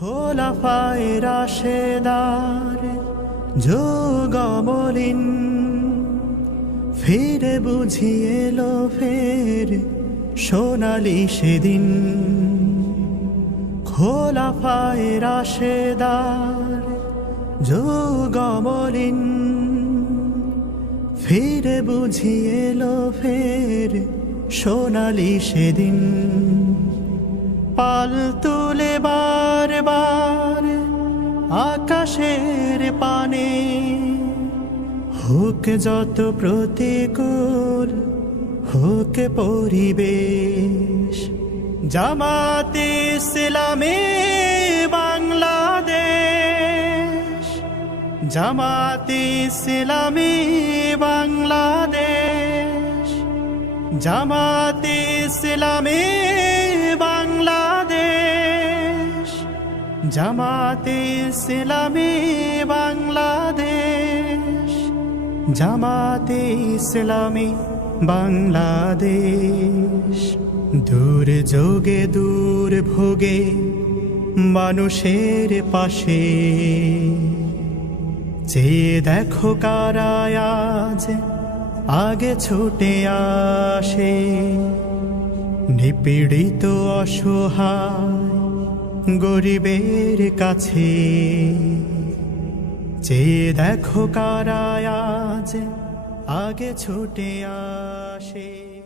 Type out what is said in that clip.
খোলাফায় রাশেদার যোগমলিন ফিরে বুঝিয়ে এলো ফের সোনালি সেদিন। খোলাফায় রাশেদার যোগমলিন ফিরে বুঝিয়ে এলো ফের সোনালি সেদিন। পাল তুলে বার বার আকাশের পানে। হোক যত প্রতিকূল, হোক পরিবেশ, জামাতে ইসলামে বাংলাদেশ। জামাতে ইসলামী বাংলাদেশ। জামাতে ইসলামী জামাতে ইসলামী বাংলাদেশ, জামাতে ইসলামী বাংলাদেশ। দূর যোগে দূর ভোগে মানুষের পাশে। যে দেখো কারায় আজ আগে ছুটে আসে। নিপীড়িত, অসহায় গরিবের কাছে। যে দেখো কারায় আজ আগে ছুটে আসে।